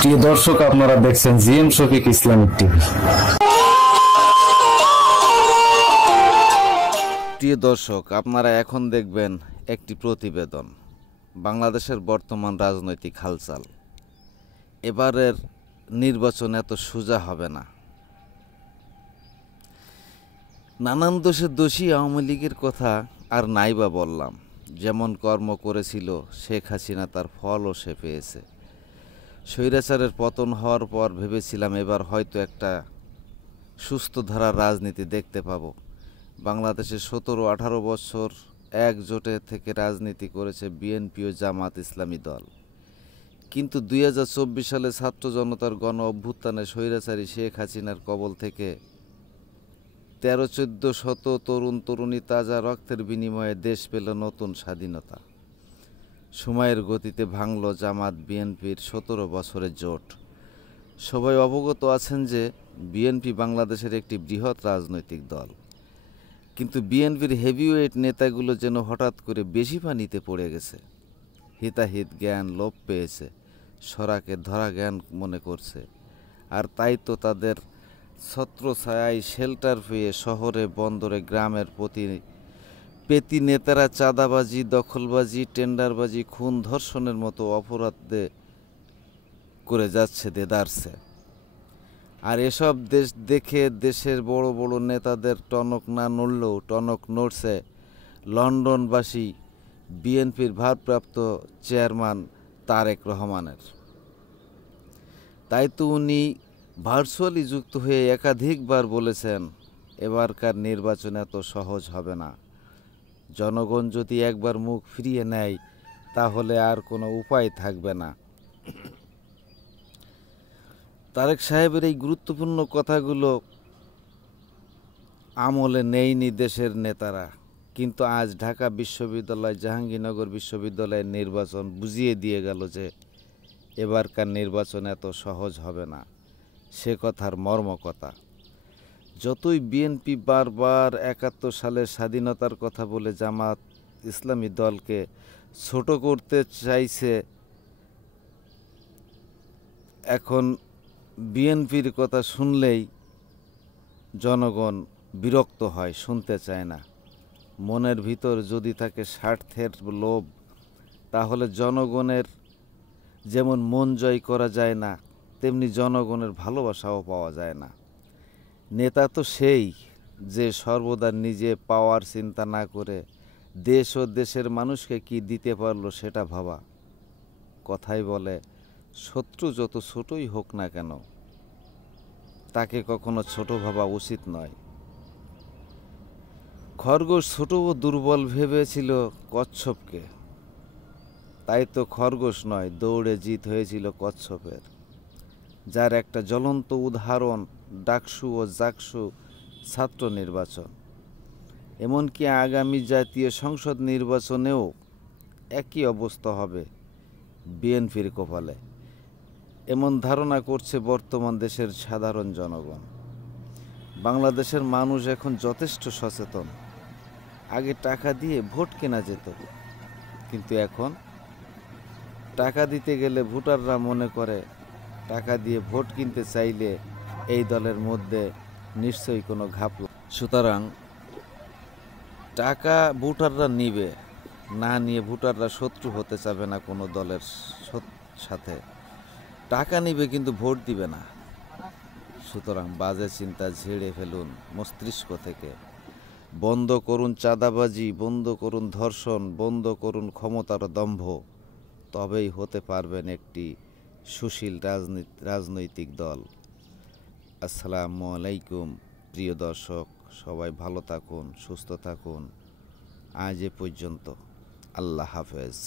প্রিয় দর্শক, আপনারা দেখছেন জিএম শফিক ইসলামিক টিভি। প্রিয় দর্শক, আপনারা এখন দেখবেন একটি প্রতিবেদন বাংলাদেশের বর্তমান রাজনৈতিক হালচাল। এবারের নির্বাচন এত সোজা হবে না। নানান দোষের দোষী আওয়ামী লীগের কথা আর নাইবা বললাম। যেমন কর্ম করেছিল শেখ হাসিনা, তার ফলও সে পেয়েছে। স্বৈরাচারের পতন হওয়ার পর ভেবেছিলাম এবার হয়তো একটা সুস্থ ধারার রাজনীতি দেখতে পাবো। বাংলাদেশে 17-18 বছর একজোটে থেকে রাজনীতি করেছে বিএনপি ও জামাত ইসলামী দল। কিন্তু 2024 সালে ছাত্র জনতার গণ অভ্যুত্থানে স্বৈরাচারী শেখ হাসিনার কবল থেকে 13-14 শত তরুণ তরুণী তাজা রক্তের বিনিময়ে দেশ পেল নতুন স্বাধীনতা। সময়ের গতিতে ভাঙল জামাত বিএনপির 17 বছরের জোট। সবাই অবগত আছেন যে বিএনপি বাংলাদেশের একটি বৃহৎ রাজনৈতিক দল। কিন্তু বিএনপির হেভিওয়েট নেতাগুলো যেন হঠাৎ করে বেশি পানিতে পড়ে গেছে। হিতাহিত জ্ঞান লোপ পেয়েছে, সরাকে ধরা জ্ঞান মনে করছে। আর তাই তো তাদের ছত্রছায়ায় শেল্টার পেয়ে শহরে বন্দরে গ্রামের পেতি নেতারা চাঁদাবাজি, দখলবাজি, টেন্ডারবাজি, খুন ধর্ষণের মতো অপরাধে করে যাচ্ছে দেদারসে। আর এসব দেশ দেখে দেশের বড় বড় নেতাদের টনক না নড়লেও টনক নড়ছে লন্ডনবাসী বিএনপির ভারপ্রাপ্ত চেয়ারম্যান তারেক রহমানের। তাই তো উনি ভার্চুয়ালি যুক্ত হয়ে একাধিকবার বলেছেন এবারকার নির্বাচন এত সহজ হবে না। জনগণ যদি একবার মুখ ফিরিয়ে নেয় তাহলে আর কোনো উপায় থাকবে না। তারেক সাহেবের এই গুরুত্বপূর্ণ কথাগুলো আমলে নেয়নি দেশের নেতারা। কিন্তু আজ ঢাকা বিশ্ববিদ্যালয়, জাহাঙ্গীরনগর বিশ্ববিদ্যালয়ের নির্বাচন বুঝিয়ে দিয়ে গেল যে এবারকার নির্বাচন এত সহজ হবে না। সে কথার মর্ম কথা। যতই বিএনপি বারবার 71 সালের স্বাধীনতার কথা বলে জামাত ইসলামী দলকে ছোট করতে চাইছে, এখন বিএনপির কথা শুনলেই জনগণ বিরক্ত হয়, শুনতে চায় না। মনের ভিতর যদি থাকে স্বার্থের লোভ, তাহলে জনগণের যেমন মন জয় করা যায় না, তেমনি জনগণের ভালোবাসাও পাওয়া যায় না। নেতা তো সেই যে সর্বদা নিজে পাওয়ার চিন্তা না করে দেশ ও দেশের মানুষকে কি দিতে পারলো সেটা ভাবা। কথাই বলে, শত্রু যত ছোটই হোক না কেন তাকে কখনো ছোট ভাবা উচিত নয়। খরগোশ ছোট ও দুর্বল ভেবেছিল কচ্ছপকে, তাই তো খরগোশ নয়, দৌড়ে জিত হয়েছিল কচ্ছপের। যার একটা জ্বলন্ত উদাহরণ ডাকসু ও জাকসু ছাত্র নির্বাচন। এমনকি আগামী জাতীয় সংসদ নির্বাচনেও একই অবস্থা হবে বিএনপির কপালে, এমন ধারণা করছে বর্তমান দেশের সাধারণ জনগণ। বাংলাদেশের মানুষ এখন যথেষ্ট সচেতন। আগে টাকা দিয়ে ভোট কেনা যেত, কিন্তু এখন টাকা দিতে গেলে ভোটাররা মনে করে টাকা দিয়ে ভোট কিনতে চাইলে এই দলের মধ্যে নিশ্চয়ই কোনো ঘাপলা। সুতরাং টাকা ভোটাররা নিবে, না নিয়ে ভোটাররা শত্রু হতে চাবে না কোনো দলের সাথে। টাকা নিবে কিন্তু ভোট দিবে না। সুতরাং বাজে চিন্তা ঝেড়ে ফেলুন মস্তিষ্ক থেকে। বন্ধ করুন চাঁদাবাজি, বন্ধ করুন ধর্ষণ, বন্ধ করুন ক্ষমতার দম্ভ। তবেই হতে পারবেন একটি সুশীল রাজনৈতিক দল। আসসালামু আলাইকুম প্রিয় দর্শক, সবাই ভালো থাকুন, সুস্থ থাকুন। আজ এ পর্যন্ত। আল্লাহ হাফেজ।